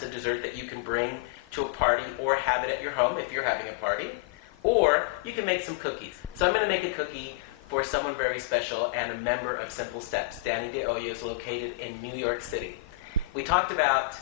that's a dessert that you can bring to a party or have it at your home if you're having a party. Or you can make some cookies. So I'm going to make a cookie for someone very special and a member of Simple Steps. Danny DeOyo is located in New York City. We talked about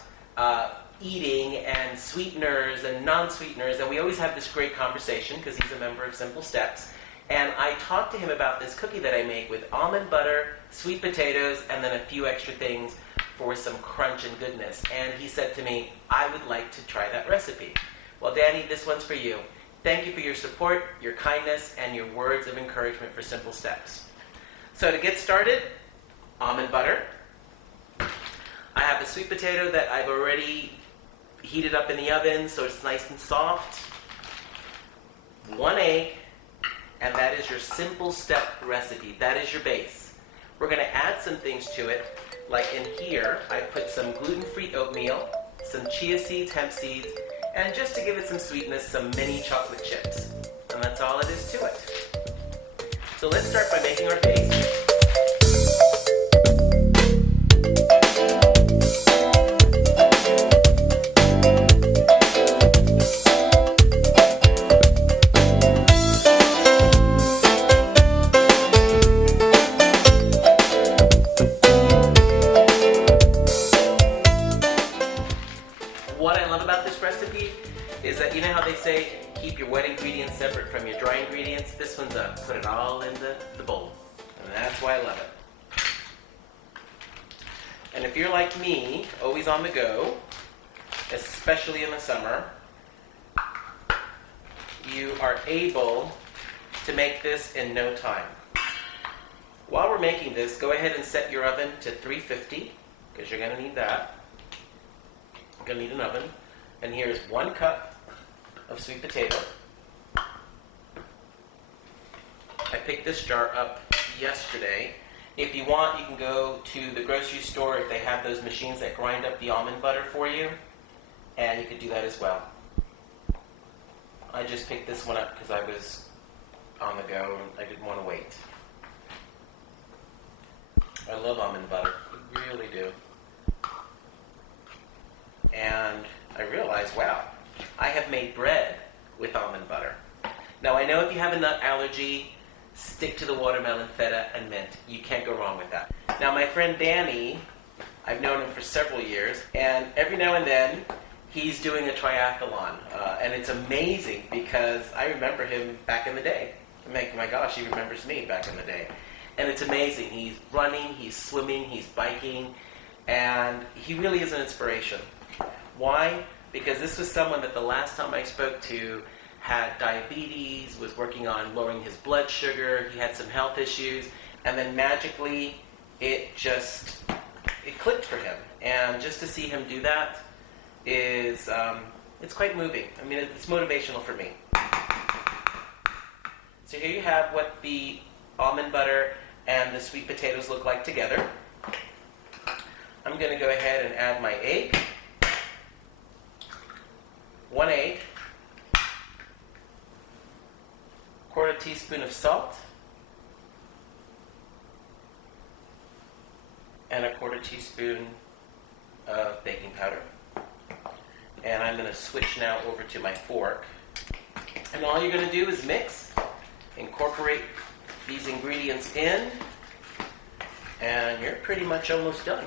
eating and sweeteners and non-sweeteners, and we always have this great conversation because he's a member of Simple Steps. And I talked to him about this cookie that I make with almond butter, sweet potatoes, and then a few extra things for some crunch and goodness. And he said to me, I would like to try that recipe. Well, Danny, this one's for you. Thank you for your support, your kindness, and your words of encouragement for Simple Steps. So to get started, almond butter. I have a sweet potato that I've already heated up in the oven so it's nice and soft. 1 egg, and that is your Simple Step recipe. That is your base. We're going to add some things to it. Like in here, I put some gluten-free oatmeal, some chia seeds, hemp seeds, and just to give it some sweetness, some mini chocolate chips. And that's all it is to it. So let's start by making our base. What I love about this recipe is that, you know how they say keep your wet ingredients separate from your dry ingredients? This one's put it all in the bowl. And that's why I love it. And if you're like me, always on the go, especially in the summer, you are able to make this in no time. While we're making this, go ahead and set your oven to 350, because you're going to need that. You're going to need an oven. And here's 1 cup of sweet potato. I picked this jar up yesterday. If you want, you can go to the grocery store if they have those machines that grind up the almond butter for you, and you could do that as well. I just picked this one up because I was on the go and I didn't want to wait. I love almond butter. I really do. And I realized, wow, I have made bread with almond butter. Now I know if you have a nut allergy, stick to the watermelon, feta, and mint. You can't go wrong with that. Now my friend Danny, I've known him for several years, and every now and then he's doing a triathlon. And it's amazing because I remember him back in the day. My gosh, he remembers me back in the day. And it's amazing. He's running, he's swimming, he's biking, and he really is an inspiration. Why? Because this was someone that the last time I spoke to had diabetes, was working on lowering his blood sugar, he had some health issues, and then magically it clicked for him. And just to see him do that is, it's quite moving. I mean, it's motivational for me. So here you have what the almond butter and the sweet potatoes look like together. I'm going to go ahead and add my egg. 1 egg, 1/4 teaspoon of salt, and 1/4 teaspoon of baking powder. And I'm going to switch now over to my fork. And all you're going to do is mix, incorporate these ingredients in, and you're pretty much almost done.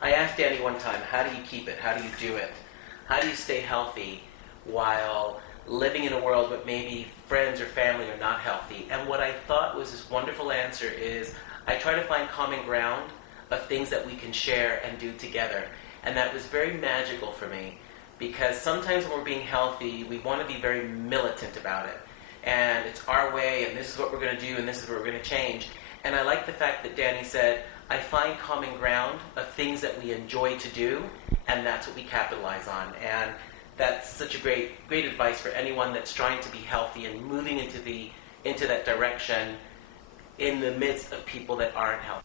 I asked Danny one time, how do you keep it? How do you do it? How do you stay healthy while living in a world where maybe friends or family are not healthy? And what I thought was this wonderful answer is, I try to find common ground of things that we can share and do together. And that was very magical for me, because sometimes when we're being healthy, we want to be very militant about it. And it's our way, and this is what we're going to do, and this is what we're going to change. And I like the fact that Danny said, I find common ground of things that we enjoy to do, and that's what we capitalize on. And that's such a great advice for anyone that's trying to be healthy and moving into that direction in the midst of people that aren't healthy.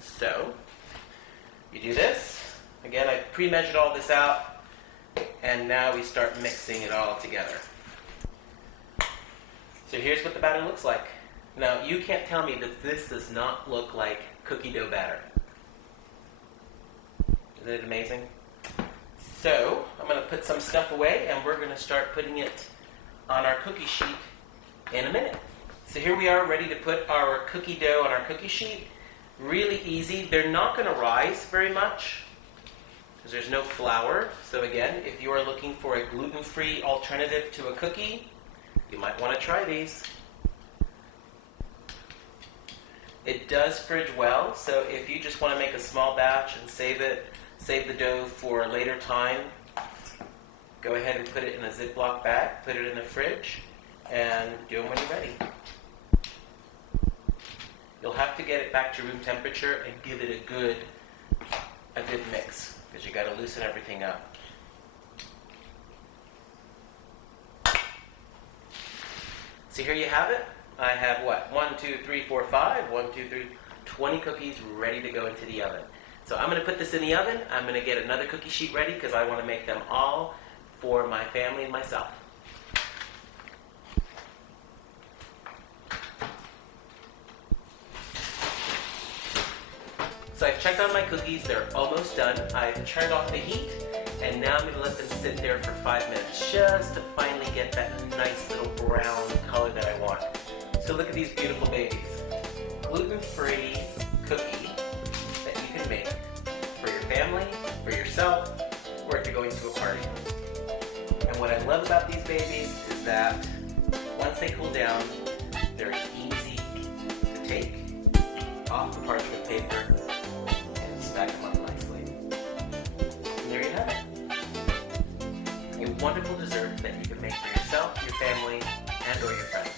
So, you do this. Again, I pre-measured all this out, and now we start mixing it all together. So here's what the batter looks like. Now, you can't tell me that this does not look like cookie dough batter. Isn't it amazing? So I'm going to put some stuff away, and we're going to start putting it on our cookie sheet in a minute. So here we are, ready to put our cookie dough on our cookie sheet. Really easy. They're not going to rise very much because there's no flour. So again, if you are looking for a gluten-free alternative to a cookie, you might want to try these. It does fridge well, so if you just want to make a small batch and save the dough for a later time, go ahead and put it in a Ziploc bag, put it in the fridge, and do them when you're ready. You'll have to get it back to room temperature and give it a good mix, because you got to loosen everything up. So here you have it. I have what? 20 cookies ready to go into the oven. So I'm going to put this in the oven. I'm going to get another cookie sheet ready because I want to make them all for my family and myself. So I've checked on my cookies. They're almost done. I've turned off the heat, and now I'm going to let them sit there for 5 minutes just to finally get that nice little brown color that I want. So look at these beautiful babies. Gluten-free cookie that you can make for your family, for yourself, or if you're going to a party. And what I love about these babies is that once they cool down, they're easy to take off the parchment paper and stack them up nicely. And there you have it. A wonderful dessert that you can make for yourself, your family, and or your friends.